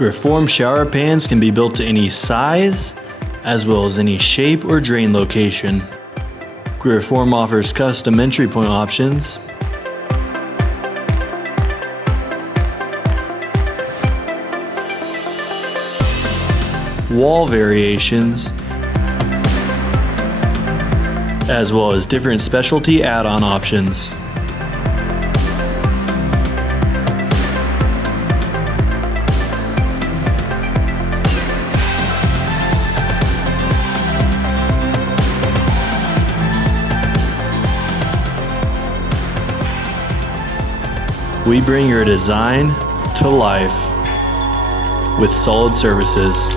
Grifform shower pans can be built to any size, as well as any shape or drain location. Grifform offers custom entry point options, wall variations, as well as different specialty add-on options. We bring your design to life with solid services.